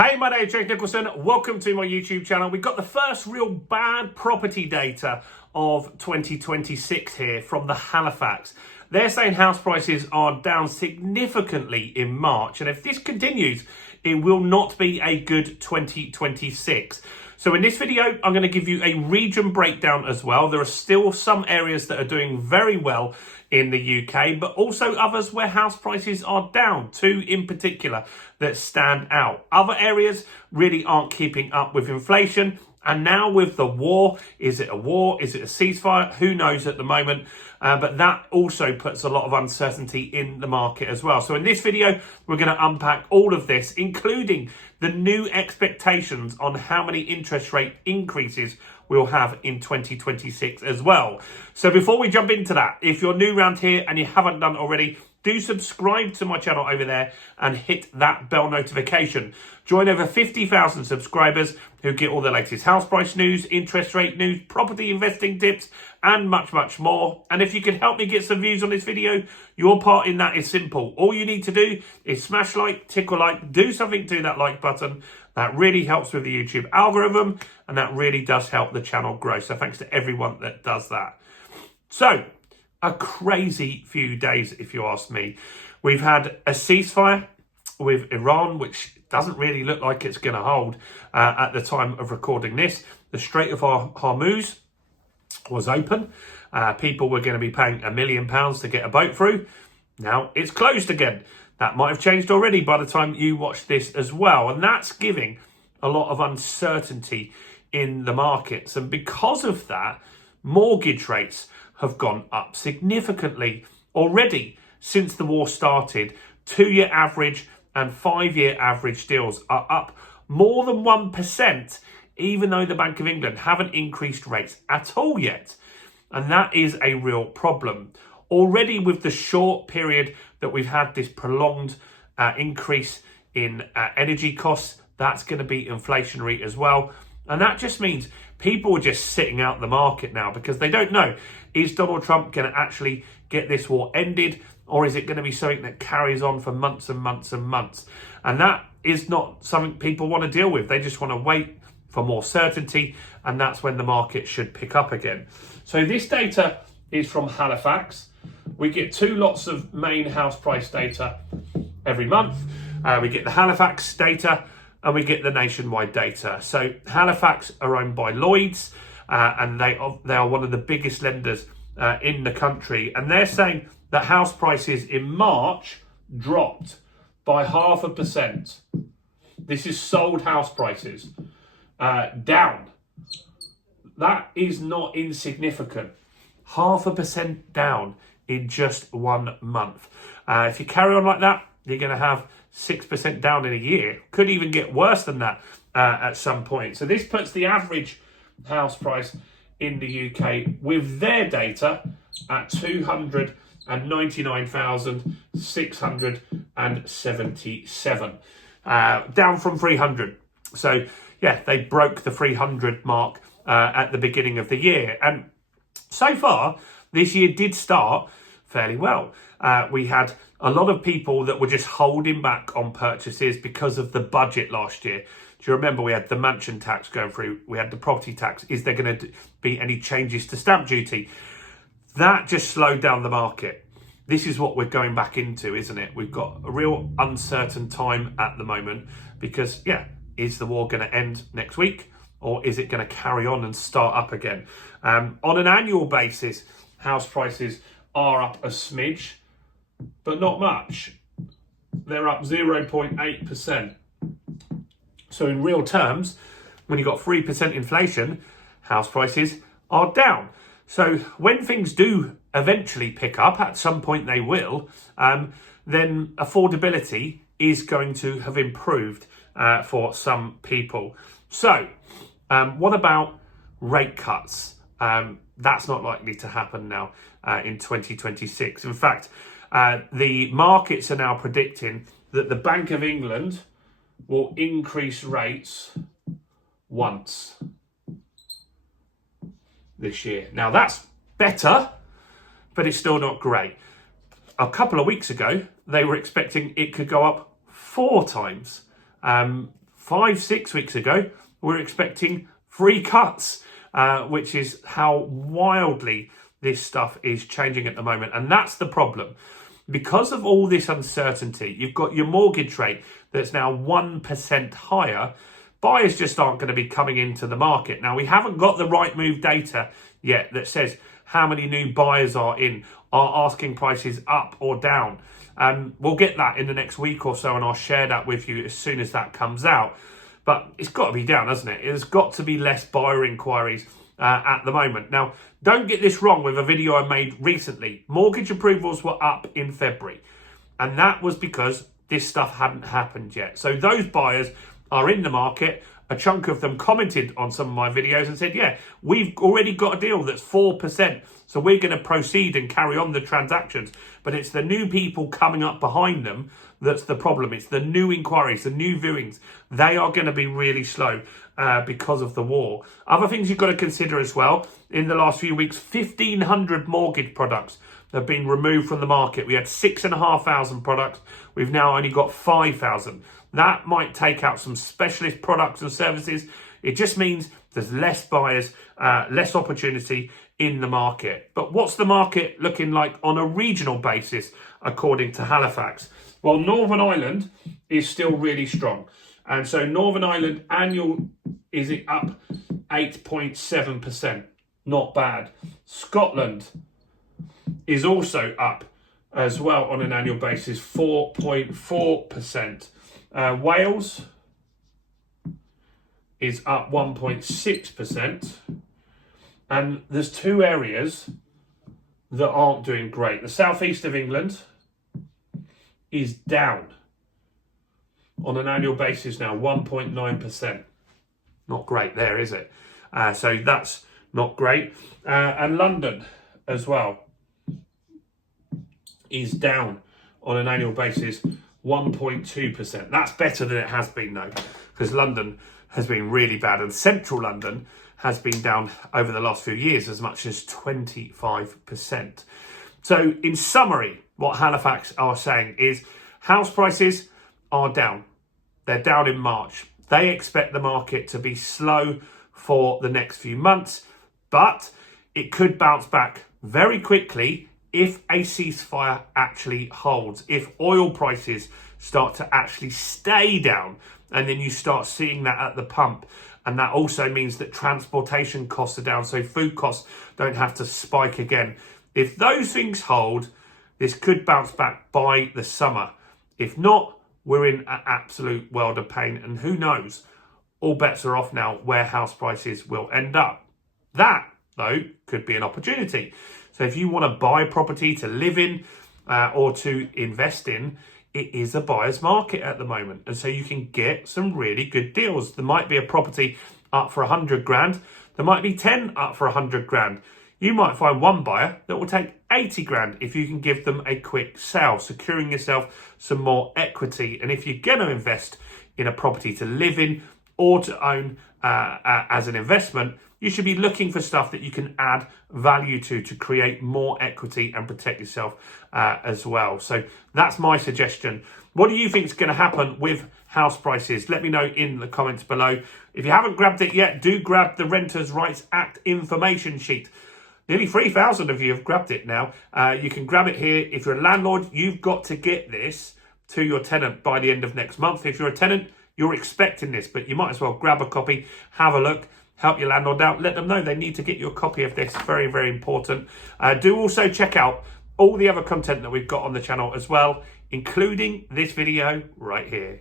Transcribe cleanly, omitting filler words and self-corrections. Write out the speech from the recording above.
Hey, my name is Jake Nicholson. Welcome to my YouTube channel. We've got the first real bad property data of 2026 here from the Halifax. They're saying house prices are down significantly in March, and if this continues, it will not be a good 2026. So in this video, I'm going to give you a region breakdown as well. There are still some areas that are doing very well in the UK, but also others where house prices are down, two in particular that stand out. Other areas really aren't keeping up with inflation. And now with the war, is it a war? Is it a ceasefire? Who knows at the moment? But that also puts a lot of uncertainty in the market as well. So in this video, we're going to unpack all of this, including the new expectations on how many interest rate increases we'll have in 2026 as well. So before we jump into that, if you're new around here and you haven't done already, do subscribe to my channel over there and hit that bell notification. Join over 50,000 subscribers who get all the latest house price news, interest rate news, property investing tips, and much, much more. And if you can help me get some views on this video, your part in that is simple. All you need to do is smash like, tickle like, do something to that like button. That really helps with the YouTube algorithm, and that really does help the channel grow. So thanks to everyone that does that. So, a crazy few days, if you ask me. We've had a ceasefire with Iran, which doesn't really look like it's going to hold at the time of recording this. The Strait of Hormuz was open. People were going to be paying £1 million to get a boat through. Now it's closed again. That might have changed already by the time you watch this as well. And that's giving a lot of uncertainty in the markets. And because of that, mortgage rates have gone up significantly already since the war started. 2-year average and 5-year average deals are up more than 1%, even though the Bank of England haven't increased rates at all yet. And that is a real problem. Already with the short period that we've had this prolonged increase in energy costs, that's going to be inflationary as well. And that just means people are just sitting out the market now because they don't know, is Donald Trump going to actually get this war ended, or is it going to be something that carries on for months and months and months? And that is not something people want to deal with. They just want to wait for more certainty, and that's when the market should pick up again. So this data is from Halifax. We get 2 lots of main house price data every month. We get the Halifax data and we get the nationwide data. So Halifax are owned by Lloyds, and they are one of the biggest lenders in the country. And they're saying that house prices in March dropped by 0.5%. This is sold house prices down. That is not insignificant. 0.5% down in just 1 month. If you carry on like that, you're going to have 6% down in a year. Could even get worse than that at some point. So this puts the average house price in the UK with their data at 299,677, down from 300. So yeah, they broke the 300 mark at the beginning of the year. And so far, this year did start fairly well. We had a lot of people that were just holding back on purchases because of the budget last year. Do you remember we had the mansion tax going through? We had the property tax. Is there going to be any changes to stamp duty? That just slowed down the market. This is what we're going back into, isn't it? We've got a real uncertain time at the moment because, yeah, is the war going to end next week, or is it going to carry on and start up again? On an annual basis, house prices are up a smidge, but not much. They're up 0.8%. So in real terms, when you've got 3% inflation, house prices are down. So when things do eventually pick up, at some point they will, then affordability is going to have improved for some people. So what about rate cuts? That's not likely to happen now in 2026. In fact, the markets are now predicting that the Bank of England will increase rates once this year. Now that's better, but it's still not great. A couple of weeks ago, they were expecting it could go up 4 times. 5-6 weeks ago, we were expecting 3 cuts, which is how wildly this stuff is changing at the moment. And that's the problem. Because of all this uncertainty, you've got your mortgage rate that's now 1% higher. Buyers just aren't going to be coming into the market. Now, we haven't got the right move data yet that says how many new buyers are asking prices up or down. We'll get that in the next week or so, and I'll share that with you as soon as that comes out. But it's got to be down, hasn't it? There's got to be less buyer inquiries at the moment. Now, don't get this wrong with a video I made recently. Mortgage approvals were up in February, and that was because this stuff hadn't happened yet. So those buyers are in the market. A chunk of them commented on some of my videos and said, yeah, we've already got a deal that's 4%. So we're going to proceed and carry on the transactions. But it's the new people coming up behind them that's the problem. It's the new inquiries, the new viewings. They are going to be really slow because of the war. Other things you've got to consider as well. In the last few weeks, 1,500 mortgage products have been removed from the market. We had 6,500 products. We've now only got 5,000. That might take out some specialist products and services. It just means there's less buyers, less opportunity in the market. But what's the market looking like on a regional basis, according to Halifax? Well, Northern Ireland is still really strong. And so Northern Ireland annual is it up 8.7%. Not bad. Scotland is also up as well on an annual basis, 4.4%. Wales is up 1.6%. And there's 2 areas that aren't doing great. The southeast of England is down on an annual basis now, 1.9%. Not great there, is it? So that's not great. And London as well is down on an annual basis, 1.2%. That's better than it has been though, because London has been really bad, and central London has been down over the last few years as much as 25%. So in summary, what Halifax are saying is house prices are down. They're down in March. They expect the market to be slow for the next few months, but it could bounce back very quickly if a ceasefire actually holds, if oil prices start to actually stay down, and then you start seeing that at the pump. And that also means that transportation costs are down, so food costs don't have to spike again. If those things hold, this could bounce back by the summer. If not, we're in an absolute world of pain. And who knows, all bets are off now where house prices will end up. That, though, could be an opportunity. So if you want to buy a property to live in or to invest in, it is a buyer's market at the moment. And so you can get some really good deals. There might be a property up for 100 grand. There might be 10 up for 100 grand. You might find one buyer that will take 80 grand if you can give them a quick sale, securing yourself some more equity. And if you're going to invest in a property to live in or to own as an investment, you should be looking for stuff that you can add value to create more equity and protect yourself as well. So that's my suggestion. What do you think is going to happen with house prices? Let me know in the comments below. If you haven't grabbed it yet, do grab the Renters' Rights Act information sheet. Nearly 3,000 of you have grabbed it now. You can grab it here. If you're a landlord, you've got to get this to your tenant by the end of next month. If you're a tenant, you're expecting this, but you might as well grab a copy, have a look, help your landlord out, let them know they need to get you a copy of this. Very, very important. Do also check out all the other content that we've got on the channel as well, including this video right here.